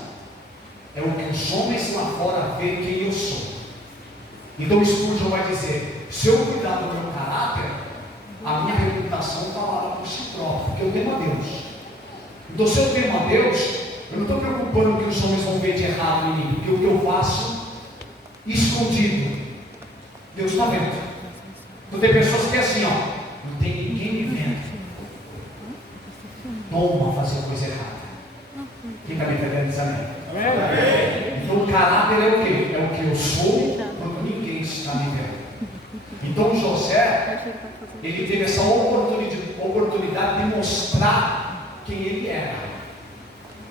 É o que os homens lá fora veem quem eu sou. Então Spurgeon vai dizer: se eu cuidar do meu caráter, a minha reputação está lá por si próprio, porque eu temo a Deus. Então, se eu temo a Deus, eu não estou preocupando que os homens vão ver de errado em mim, porque o que eu faço escondido, Deus está vendo. Então tem pessoas que é assim, ó, não tem ninguém me vendo, toma fazer coisa errada. Quem está me entendendo diz amém. Então o caráter é o quê? É o que eu sou quando ninguém está me vendo. Então José, ele teve essa oportunidade de mostrar quem ele era.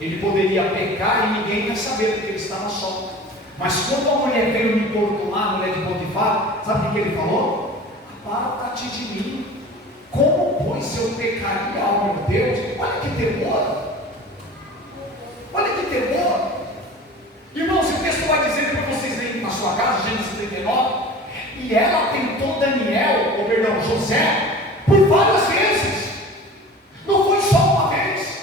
Ele poderia pecar e ninguém ia saber, porque ele estava só. Mas quando a mulher veio me importunar, a mulher de Potifar, sabe o que ele falou? Aparta-te de mim. Como, pois, eu pecaria ao meu Deus? Olha que temor! Olha que temor! Irmãos, o texto vai dizer para vocês lerem na sua casa, Gênesis 39, e ela tentou José, por várias vezes. Não foi só uma vez.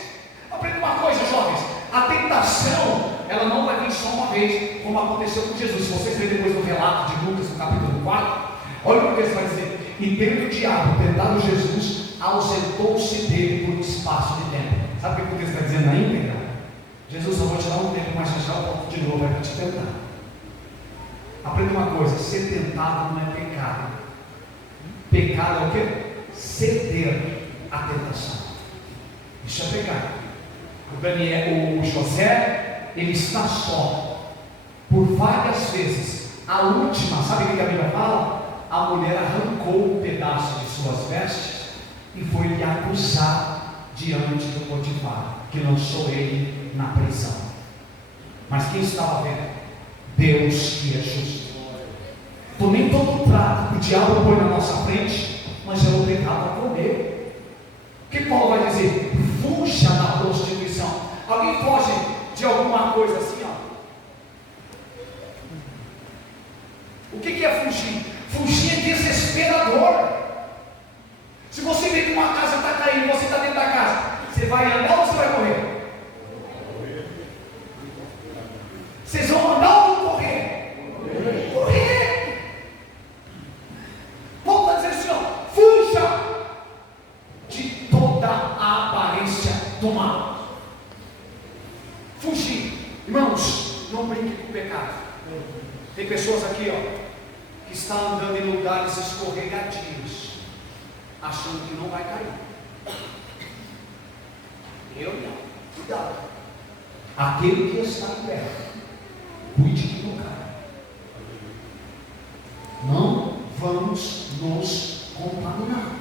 Aprenda uma coisa, jovens: a tentação, ela não vai vir só uma vez, como aconteceu com Jesus. Se vocês verem depois no relato de Lucas, no capítulo 4, olha o que o texto vai dizer: e tendo o diabo tentado Jesus, ausentou-se dele por um espaço de tempo. Sabe o que o texto está dizendo na íntegra? Jesus, eu vou te dar um tempo, mas já eu volto de novo, vai te tentar. Aprenda uma coisa: ser tentado não é pecado. Pecado é o quê? Ceder à tentação. Isso é pecado. O José, ele está só por várias vezes. A última, sabe o que a Bíblia fala? A mulher arrancou um pedaço de suas vestes e foi lhe acusar diante do Potifar, que lançou ele na prisão. Mas quem estava vendo? Deus, que é justo. Então nem todo prato que o diabo põe na nossa frente, mas é obrigado a comer. O que Paulo vai dizer? Fuja da prostituição. Alguém foge de alguma coisa assim, ó? O que é fugir? Fugir é desesperador. Se você vê que uma casa está caindo, você está dentro da casa, você vai andar ou você vai correr? Vocês vão andar ou vão correr? Correr. Paulo está dizendo assim, ó: fuja de toda a aparência do mal. Fugir. Irmãos, não brinque com o pecado. Tem pessoas aqui, ó, que estão andando em lugares escorregadios, achando que não vai cair. Eu não. Cuidado. Aquele que está em terra, cuide que não caia. Não vamos nos contaminar.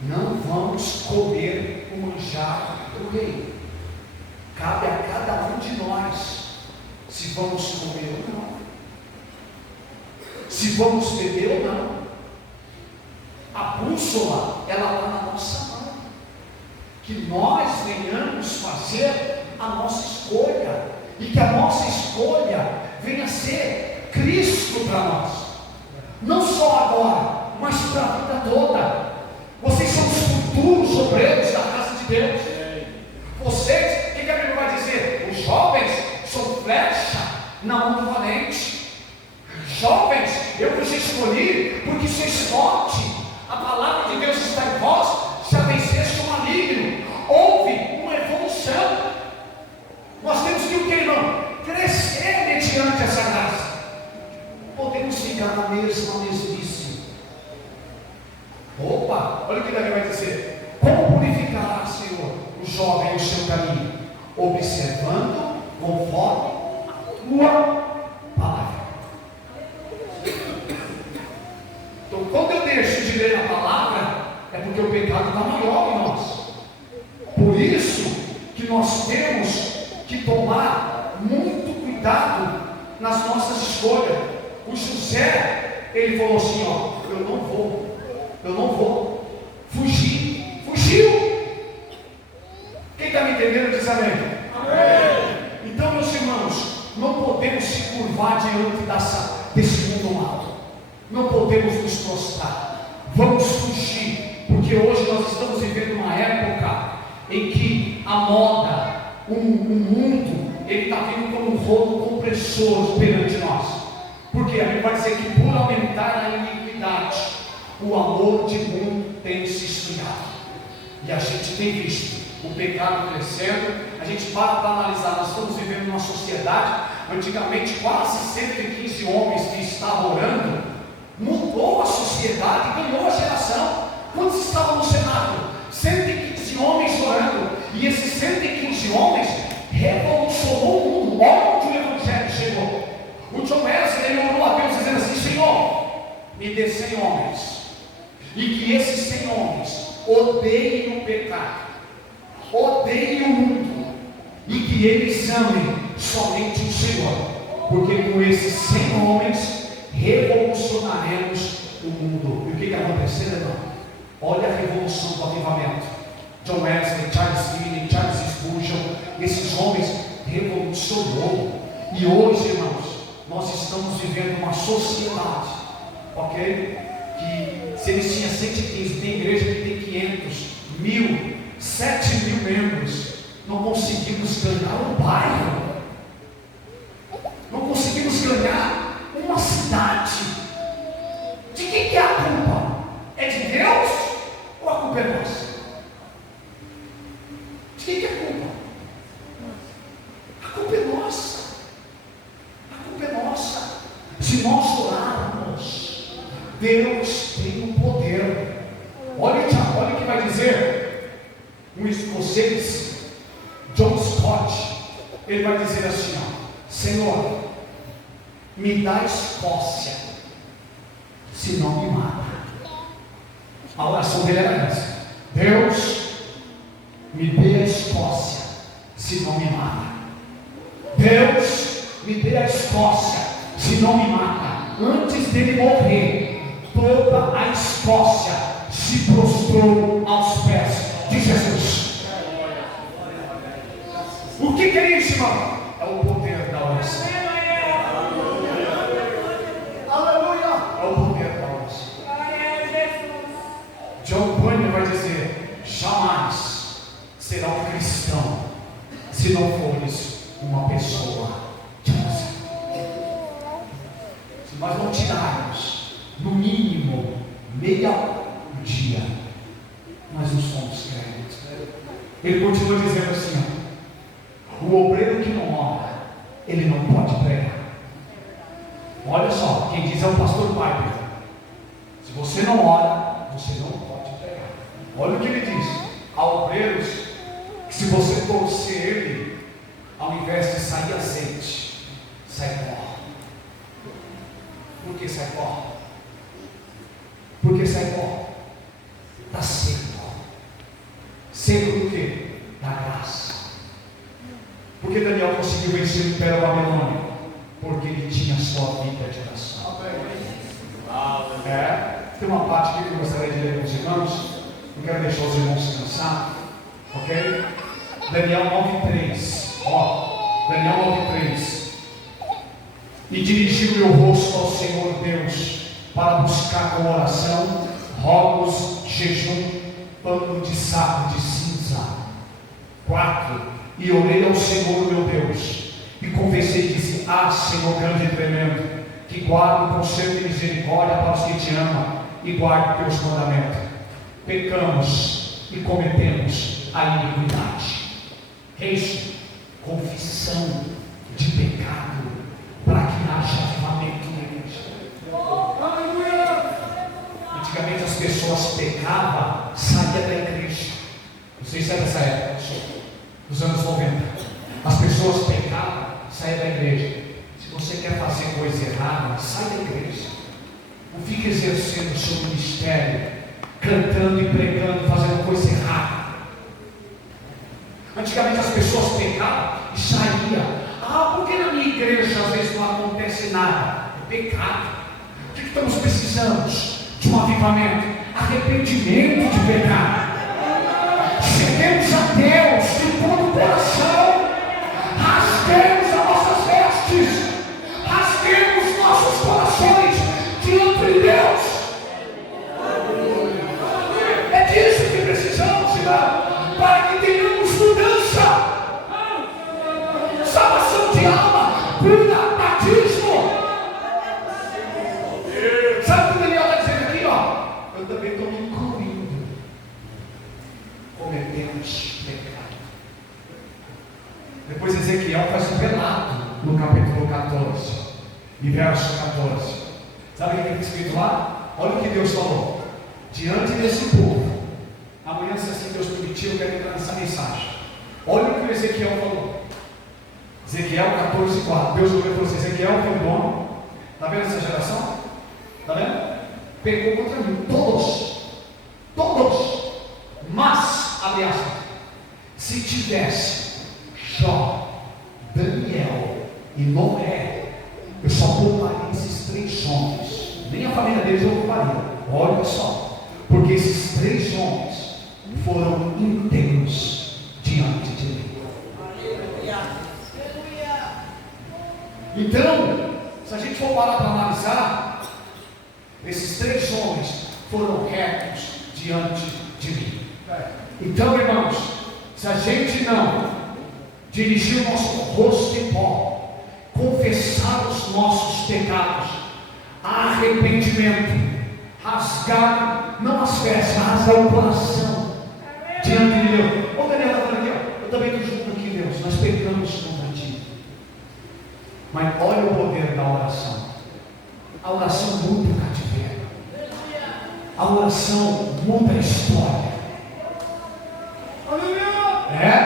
Não vamos comer o manjar do rei. Cabe a cada um de nós se vamos comer ou não, se vamos beber ou não. A bússola, ela está na nossa mão. Que nós venhamos fazer a nossa escolha, e que a nossa escolha venha a ser Cristo para nós, não só agora, mas para a vida toda. Vocês são os futuros obreiros da casa de Deus. Vocês, o que a Bíblia vai dizer? Os jovens são flecha na mão do valente. Jovens, eu vos escolhi porque sois forte, a palavra de Deus está em vós, já venceste o maligno. Houve uma evolução. Nós temos que o que, irmão? Crescer mediante essa graça. Podemos ficar na mesma mesmice. Opa, olha o que Davi vai dizer: como purificará, Senhor, o jovem o seu caminho? Observando conforme a tua palavra. Então, quando eu deixo de ler a palavra, é porque o pecado está maior em nós. Por isso que nós temos que tomar muito cuidado nas nossas escolhas. O José, ele falou assim: ó, eu não vou fugir. Fugiu. Quem está me entendendo diz amém. Amém. Então, meus irmãos, não podemos se curvar diante desse mundo mal. Não podemos nos prostrar. Vamos fugir, porque hoje nós estamos vivendo uma época em que a moda, o mundo, ele está vindo como um rolo compressor perante nós. Porque a Bíblia vai dizer que por aumentar a iniquidade, o amor de mundo tem se esfriado. E a gente tem visto o pecado crescendo. A gente para analisar, nós estamos vivendo numa sociedade, antigamente quase 115 homens que estavam orando, mudou a sociedade, ganhou a geração. Quantos estavam no Senado? 115 homens orando, e esses 115 homens revolucionou o mundo. Olha onde o Evangelho chegou. O John Wesley, ele orou a Deus dizendo assim: Senhor, me dê 100 homens, e que esses 100 homens odeiem o pecado, odeiem o mundo, e que eles amem somente o Senhor, porque com esses 100 homens revolucionaremos o mundo. E o que está acontecendo, irmão? Olha a revolução do avivamento. John Wesley, Charles Finney, Charles Spurgeon, esses homens revolucionou. E hoje, irmãos, nós estamos vivendo uma sociedade, ok? Que se eles tinham 115, tem igreja que tem 500, 1000, 7.000 membros. Não conseguimos ganhar um bairro, não conseguimos ganhar uma cidade. De quem que é a culpa? É de Deus ou a culpa é nossa? De quem que é a culpa? A culpa é nossa. A culpa é nossa. Se nós orarmos, Deus tem o poder. Olha o que vai dizer um escocês, John Scott. Ele vai dizer assim: ó, Senhor, me dá Escócia, se não me mata. A oração dele era essa: Deus, me dê a Escócia, se não me mata. Deus, me dê a Escócia, se não me mata. Antes dele morrer, toda a Escócia se prostrou aos pés de Jesus. O que é isso, irmão? É o poder da oração. Aleluia! É o poder da oração. John Bunyan vai dizer: jamais será um cristão se não fores uma pessoa de oração. Se nós não tirarmos no mínimo meia hora do dia, nós não somos crentes. Ele continua dizendo assim: ó, o obreiro que não ora, ele não pode pregar. Olha só, quem diz é o pastor Piper. Se você não ora, você não pode pregar. Olha o que ele diz: há obreiros que, se você torcer ele, ao invés de sair azeite, sai pó. Por que sai pó? Por que sai pó? Está seco. Seco do quê? Da graça. Por que Daniel conseguiu vencer o Império Babilônico? Porque ele tinha sua vida de oração. Tem uma parte aqui que eu gostaria de ler com os irmãos. Não quero deixar os irmãos se cansar. Ok? Daniel 9:3. Daniel 9:3. E dirigi o meu rosto ao Senhor Deus, para buscar com oração, rogos, jejum, pano de saco de cinza. 4. E orei ao Senhor meu Deus, e confessei e disse: Senhor grande e tremendo, que guarda o conselho de misericórdia para os que te amam, e guarda os teus mandamentos. Pecamos e cometemos a iniquidade. Isso, confissão de pecado, para que haja avivamento na igreja. Antigamente as pessoas pecavam, saíam da igreja. Vocês sabem dessa época, dos anos 90. As pessoas pecavam, saíam da igreja. Se você quer fazer coisa errada, sai da igreja. Não fique exercendo o seu ministério, cantando e pregando, fazendo coisa errada. Antigamente as pessoas pecavam e saíam. Por que na minha igreja às vezes não acontece nada? É pecado. O que estamos precisando? De um avivamento, arrependimento de pecado. Cedemos a Deus de todo o coração, rasguemos as nossas vestes, rasguemos nossos corações diante de Deus. É disso que precisamos, irmão, para que tenhamos mudança, salvação de alma, cura, batismo. Sabe o que Daniel está dizendo aqui? Eu também estou me incluindo. Cometemos pecado. Depois Ezequiel faz um relato no capítulo 14 e verso 14. Sabe o que está escrito lá? Olha o que Deus falou. Diante desse povo, amanhã, se assim Deus permitir, eu quero entrar nessa mensagem. Olha o que o Ezequiel falou. Ezequiel 14:4. Deus olhou e falou assim: Ezequiel, filho do homem, está vendo essa geração? Está vendo? Pecou contra mim. Todos. Mas, abre aspas, se tivesse Jó, Daniel e Noé, eu só pouparia esses 3 homens. Nem a família deles eu pouparia. Olha só, porque esses 3 homens foram inteiros diante de mim. Então, se a gente for parar para analisar, esses 3 homens foram retos diante de mim. Então, irmãos, se a gente não dirigir o nosso rosto em pó, confessar os nossos pecados, arrependimento, rasgar, não as vestes, rasgar o coração diante de Deus. Daniel está falando aqui, eu também estou junto aqui, Deus, nós pecamos contra ti. Mas olha o poder da oração. A oração muda o cativeiro. A oração muda a história.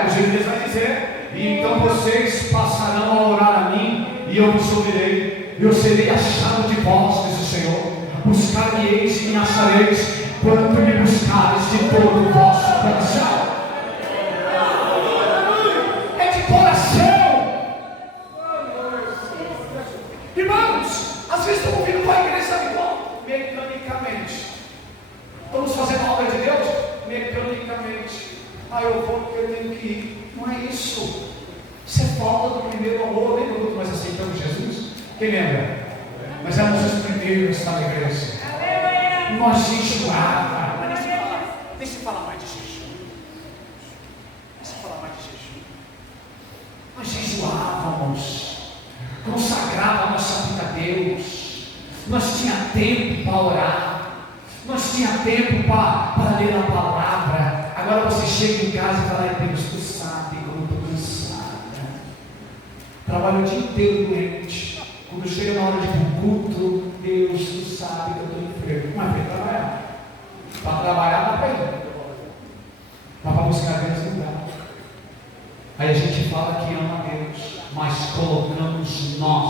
O Jeremias vai dizer: e então vocês passarão a orar a mim, e eu vos ouvirei. Eu serei achado de vós, diz o Senhor. Buscar-me-eis e me achareis, quando me buscareis de todo o vosso coração. É de coração. Irmãos, às vezes estamos vindo para a igreja, sabe igual? Mecanicamente. Vamos fazer a obra de Deus? Mecanicamente. Eu vou porque eu tenho que ir. Não é isso. Isso é falta do primeiro amor. Lembra quando nós aceitamos Jesus? Quem lembra? Nós éramos os primeiros na igreja. Nós jejuávamos. Deixa eu falar mais de jejum. Nós jejuávamos. Consagrava a nossa vida a Deus. Nós tínhamos tempo para orar. Nós tínhamos tempo para ler a palavra. Agora você chega em casa e fala: Deus, tu sabe como eu estou cansada. Trabalho o dia inteiro doente. Quando chega na hora de ir para o culto, Deus, tu sabe que eu estou enfermo. Mas vem trabalhar. Para trabalhar, dá para ir. Para buscar Deus no lugar. Aí a gente fala que ama a Deus, mas colocamos nós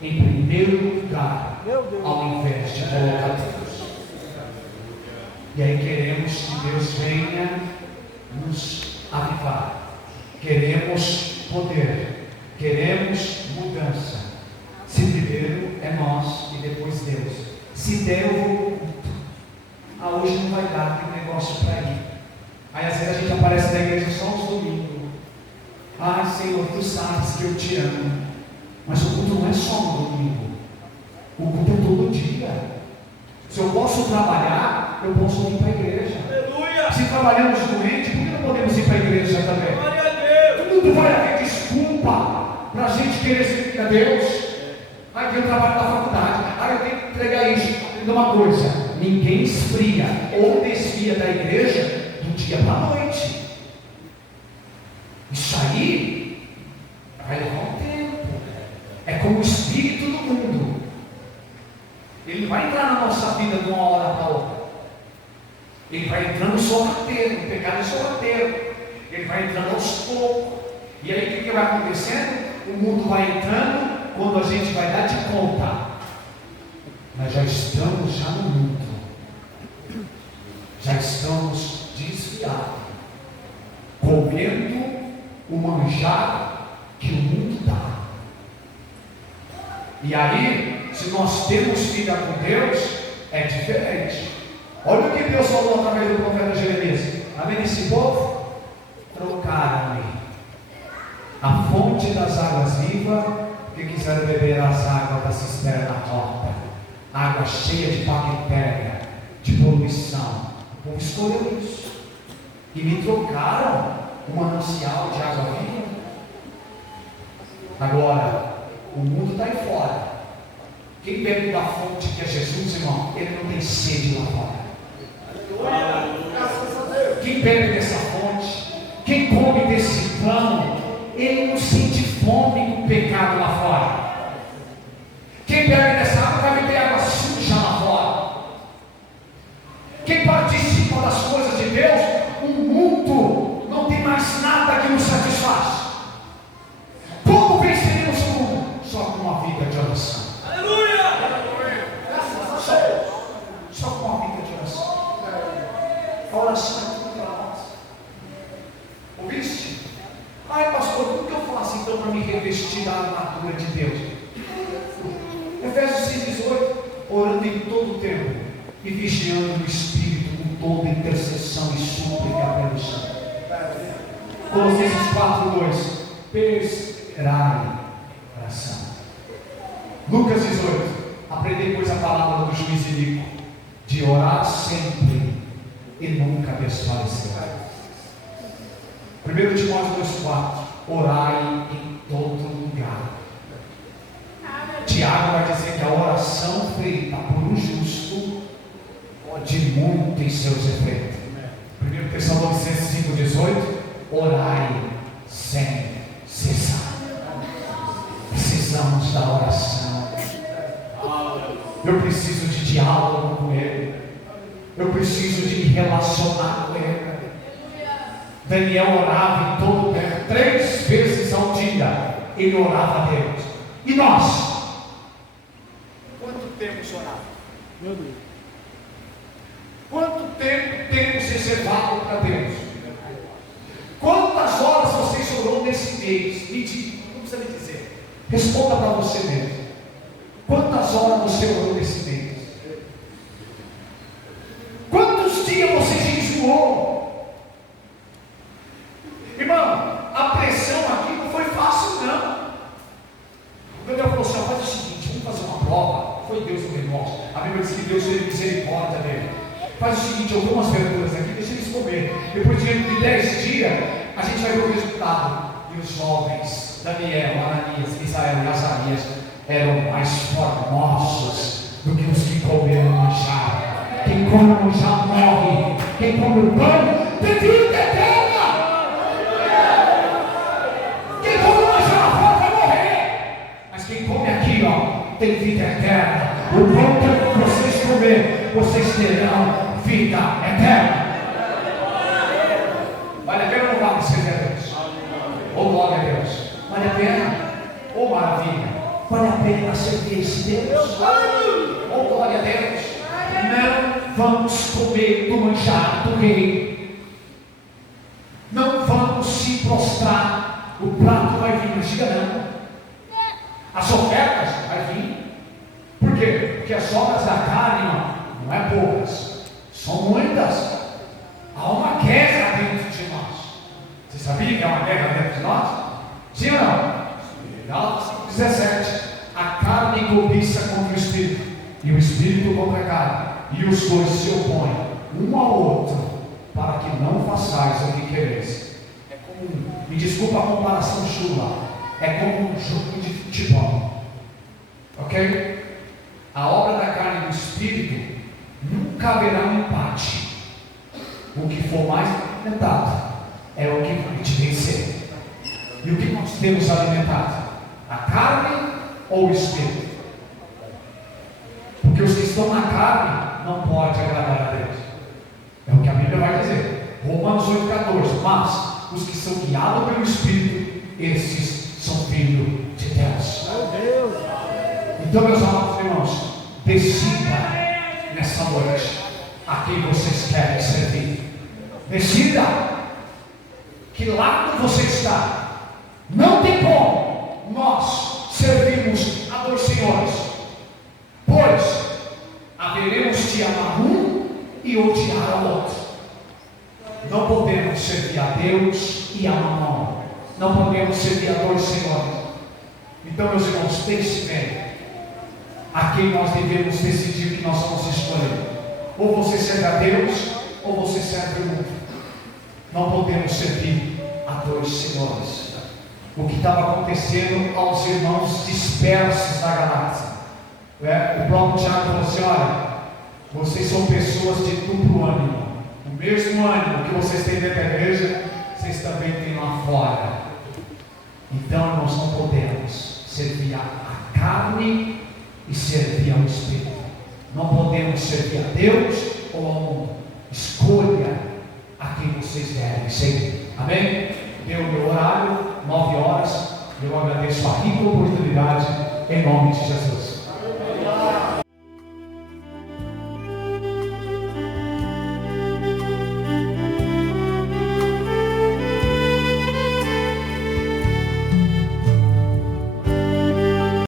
em primeiro lugar, ao invés de colocar Deus. E aí queremos que Deus venha nos avivar. Queremos poder. Queremos mudança. Se primeiro é nós e depois Deus. Se der, eu vou. negócio para ir. Aí às vezes a gente aparece na igreja só aos domingos. Ai, Senhor, tu sabes que eu te amo. Mas o culto não é só no domingo. O culto é todo dia. Se eu posso trabalhar, eu posso ir para a igreja. Aleluia. Se trabalhamos doente, por que não podemos ir para a igreja também? Glória a Deus. Tudo vai haver desculpa para a gente querer servir a Deus. Ai, tem o trabalho da faculdade. Ai, eu tenho que entregar isso. Aprenda uma coisa: ninguém esfria ou desvia da igreja do dia para a noite. Isso aí vai levar um tempo. É como o espírito do mundo. Ele vai entrar na nossa vida de uma hora para outra. Ele vai entrando sorrateiro, no pecado sorrateiro. Ele vai entrando aos poucos. E aí o que vai acontecendo? O mundo vai entrando. Quando a gente vai dar de conta, nós já estamos no mundo. Já estamos desviados, comendo o manjar que o mundo dá. E aí, se nós temos vida com Deus, é diferente. Olha o que Deus falou através do profeta Jeremias. Está vendo esse povo? Trocaram-me a fonte das águas vivas, porque quiseram beber as águas da cisterna rota, água cheia de bactéria, de poluição. O povo escolheu isso e me trocaram um manancial de água viva. Agora, o mundo está aí fora. Quem bebe da fonte que é Jesus, irmão, ele não tem sede lá fora. Quem bebe dessa fonte, quem come desse pão, ele não sente fome com o pecado lá fora. Quem bebe dessa água vai beber água suja lá fora. Quem participa das coisas de Deus, o mundo não tem mais nada que nos satisfaz. Como venceremos o mundo? Só com uma vida de oração. Aleluia! Só com uma vida de oração. A oração é tudo para nós. Ouviste? Ai, pastor, como que eu faço então para me revestir da armadura de Deus? Efésios 6,18, orando em todo o tempo e vigiando no Espírito com toda intercessão e súplica pelo santo. Colossenses 4,2, perseverai em oração. Lucas 18, aprendei pois a palavra do juiz iníquo, de orar sempre e nunca desfalecer. 1 Timóteo 2,4, orai em todo lugar. Tiago vai dizer que a oração feita por um justo pode muito em seus efeitos. 1 Tessalonicenses 5,18, orai sem cessar. Precisamos da oração. Eu preciso de diálogo com Ele. Eu preciso de me relacionar com Ele. Daniel orava em todo o tempo, 3 vezes ao dia. Ele orava a Deus. E nós? Quanto tempo orava? Meu Deus. Quanto tempo temos reservado para Deus? Quantas horas você orou nesse mês? Me diga, não precisa me dizer. Responda para você mesmo. Quantas horas você orou nesse mês? Quantos dias você jejuou? Irmão, a pressão aqui não foi fácil não. O Daniel falou assim, faz o seguinte, vamos fazer uma prova. Foi Deus o negócio. A Bíblia diz que Deus teve misericórdia dele. Faz o seguinte, eu vou umas verduras aqui, deixa eles comer. Depois de 10 dias, a gente vai ver o resultado. E os jovens, Daniel, Ananias, Misael e Azarias, eram mais formosos do que os que comeram manjar. Quem come o manjar morre. Quem come o pão tem vida eterna. Quem come o manjar lá fora vai morrer. Mas quem come aqui, ó, tem vida eterna. O pão que vocês comer, vocês terão vida eterna. Vale a pena ou não vale servir a Deus? Ou glória a Deus? Vale a pena? Ou maravilha? Vale a pena servir esse Deus? Ou glória a Deus? Não vamos comer do manjar do rei. Não vamos se prostrar. O prato vai vir, não diga não. As ofertas vai vir. Por quê? Porque as obras da carne não é poucas, são muitas. é uma guerra dentro de nós? Sim ou não? Legal? 17. A carne cobiça contra o Espírito, e o Espírito contra a carne, e os dois se opõem um ao outro, para que não façais o que quereis. É como, me desculpa a comparação chula, é como um jogo de futebol, ok? A obra da carne e do Espírito nunca haverá um empate. O que for mais alimentado é o que vai te vencer. E o que nós temos alimentado? A carne ou o Espírito? Porque os que estão na carne não podem agradar a Deus. É o que a Bíblia vai dizer. Romanos 8,14. Mas os que são guiados pelo Espírito, esses são filhos de Deus. Então, meus amados irmãos, decida nessa noite a quem vocês querem servir. Decida que lado você está. Não tem como nós servirmos a dois senhores, pois haveremos de amar um e odiar ao outro. Não podemos servir a Deus e a Mamon. Não podemos servir a dois senhores. Então, meus irmãos, pense bem a quem nós devemos decidir que nós vamos escolher. Ou você serve a Deus, ou você serve o mundo. Não podemos servir a dois senhores. O que estava acontecendo aos irmãos dispersos na galáxia. O próprio Tiago falou assim: olha, vocês são pessoas de duplo ânimo. O mesmo ânimo que vocês têm dentro da igreja, vocês também têm lá fora. Então nós não podemos servir a carne e servir ao Espírito. Não podemos servir a Deus ou ao mundo. Escolha a quem vocês devem seguir. Amém? Deu o meu horário, 9 horas. Eu agradeço a rica oportunidade em nome de Jesus.